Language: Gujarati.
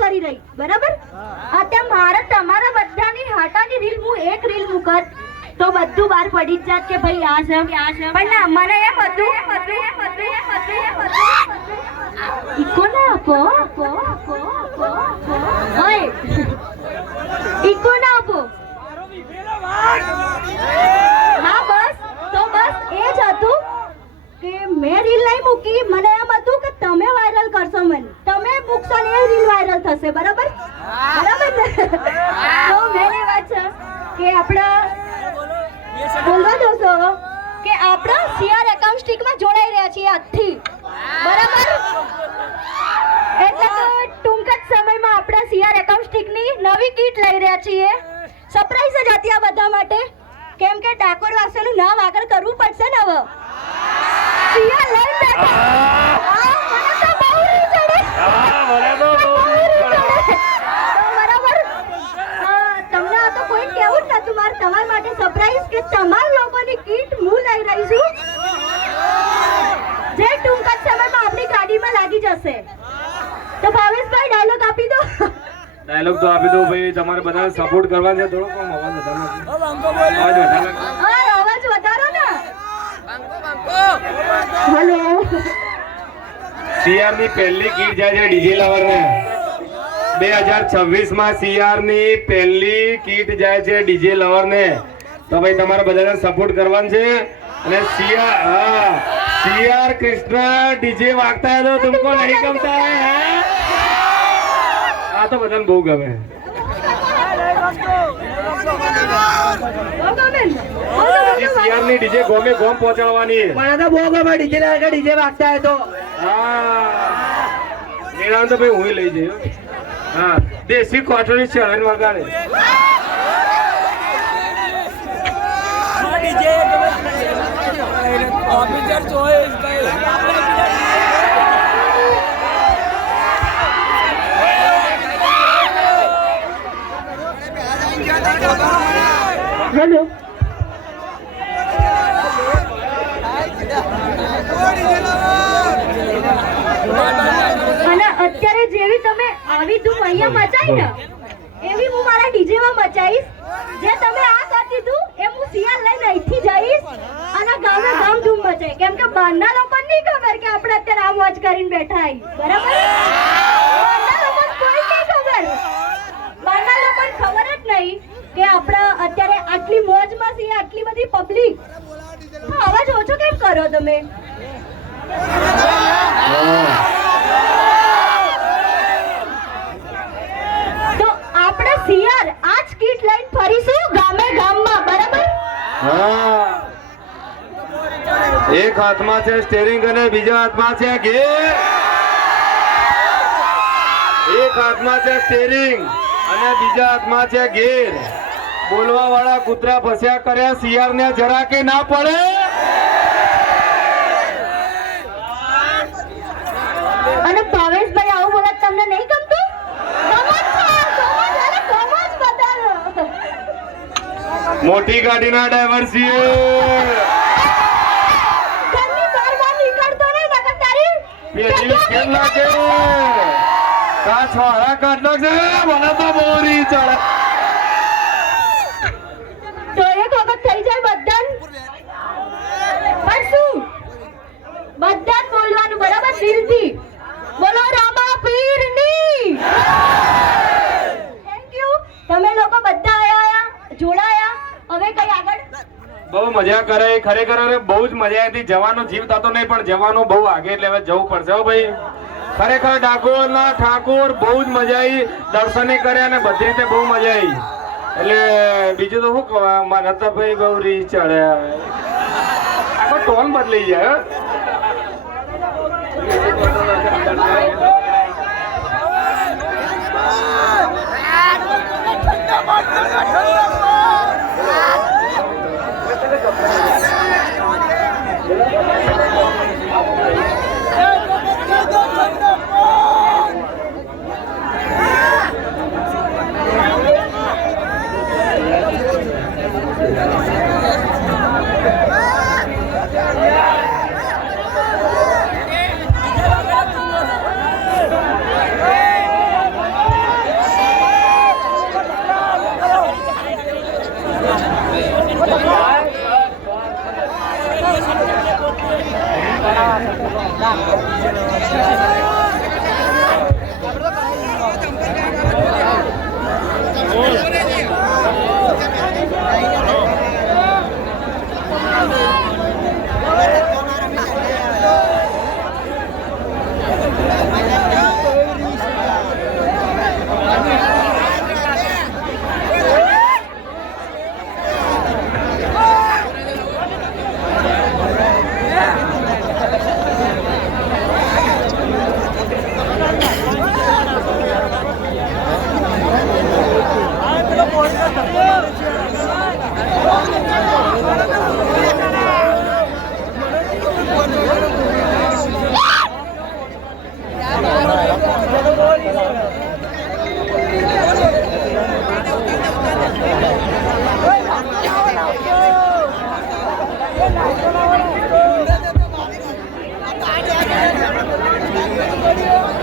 કરી રહી, બરાબર? અત્યારે મારે તમારા બધાની હાટાની રીલ હું એક રીલ મૂકત તો બધું બહાર પડી જ જાત કે ભાઈ આ છે પણ ના, મને એમ હતું ઈકો ના આપો ઓય ઈકો ના આપો. હા બસ એ જ હતું કે મેં રીલ નહીં મૂકી, મને એમ હતું કે તમે વાયરલ કરશો, મને તમે મૂકશો ને એ રીલ વાયરલ થશે, બરાબર ને? તો મેની વાત છે કે આપણા બોલવા દોસ્તો કે આપણા સીઆર એકાઉન્ટ સ્ટિકમાં જોડાઈ રહ્યા છીએ આજથી, બરાબર? એટલે કે ટૂંક જ સમયમાં આપણા સીઆર એકાઉન્ટ સ્ટિકની નવી કીટ લઈ રહ્યા છીએ. સરપ્રાઈઝ જ હતી આ બધા માટે, કેમ કે ડાકોર વાસીઓનું નામ આગળ કરવું પડશે ને હવે. સીઆર લઈ બેઠા મને તો બહુ રીત ચડે. બરાબર, તમને આ તો કોઈ કેવું જ નતું. મારે તમારા માટે સરપ્રાઈઝ કે તમારા લોકોની કીટ હું લઈ રહી છું, જે ટૂંક જ સમયમાં આપણી ગાડીમાં લાગી જશે. તો ભાવેશભાઈ ડાયલોગ આપી દો. ડાયલોગ તો આપી દો ભાઈ, તમારે બધાને સપોર્ટ કરવાનો છે. થોડો કમ અવાજ વધારો ને. હેલો, સીઆર ની પહેલી કીટ જાય છે ડીજે લવર ને. 2026 માં સીઆર ની પહેલી કીટ જાય છે ડીજે લવર ને. તો ભાઈ તમારે બધાને સપોર્ટ કરવાનો છે. અને સીઆર કૃષ્ણ ડીજે વાગતા है तो तुमको नहीं गमता है? આ તો બધાને બહુ ગમે. સીઆર ની ડીજે ગોમે ગોમ પહોંચાડવાની. મને તો બહુ ગમે ડીજે લાગે, ડીજે વાગતા है तो. હા નિરાંત તો ભાઈ હું લઈ જઈએ. હા દેશી કોટરી છે હવે વગાડે. ઓફિસર ચોઈસ ભાઈ. હેલો, અને અત્યારે જેવી તમે આવી ધૂમ અહીંયા મચાઈ ને એવી હું મારા ડીજે માં મચાઈશ. જે તમે આ કરી દીધું એ હું સીઆર લઈને અહીંથી જઈશ અને ગામે ગામ ધૂમ મચાઈ. કેમ કે બહારના લોકોને નહીં ખબર કે આપણે અત્યારે આ મોજ કરીને બેઠા હઈ, બરાબર? બહારના લોકોને કોઈ નહીં ખબર, બહારના લોકોને ખબર જ નહીં કે આપણે અત્યારે આટલી મોજમાં છીએ, આટલી બધી પબ્લિક. અવાજ ઓછો કેમ કરો તમે? તો આપણે સીઆર આજ કીટ લઈને ફરીશું ગામે ગામમાં, બરાબર? હા એક હાથમાં છે સ્ટીયરિંગ અને બીજા હાથમાં છે ગેર. એક હાથમાં છે સ્ટીયરિંગ અને બીજા હાથમાં છે ગેર. બોલવા વાળા કૂતરા ફસ્યા કર્યા, સીઆર ને જરા કે ના પડે. અને ભાવેશભાઈ આવું બોલે તમને નહીં ગમતું? મોટી ગાડીના ડ્રાઈવર છીએ. ઘરની બહાર નીકળતો નહીં નકર તારી પેલી કેમ લાગે કા છોરા કાઢ નાખશે. મને તો બહુ રી ચડે. તો એક વખત થઈ જાય બધાને. પણ શું બધા જ બોલવાનું, બરાબર? દિલથી બોલો રામા પીરની. થેન્ક યુ, તમે લોકો બધા આયા, જોડાયા. હવે કઈ આગળ બહુ મજા કરે ખરેખર. બહુ જ મજા આવી. જવાનો જીવ થતો નહીં પણ જવાનો બહુ આગે એટલે હવે જવું પડશે હો ભાઈ. ખરેખર ડાકોર ના ઠાકોર બહુ જ મજા આવી. દર્શને કર્યા અને બધી રીતે બહુ મજા આવી. એટલે બીજું તો શું કહવા, મને તો ભાઈ બહુ રી ચડ્યા. આખો ટોન બદલાઈ જાય. રેડી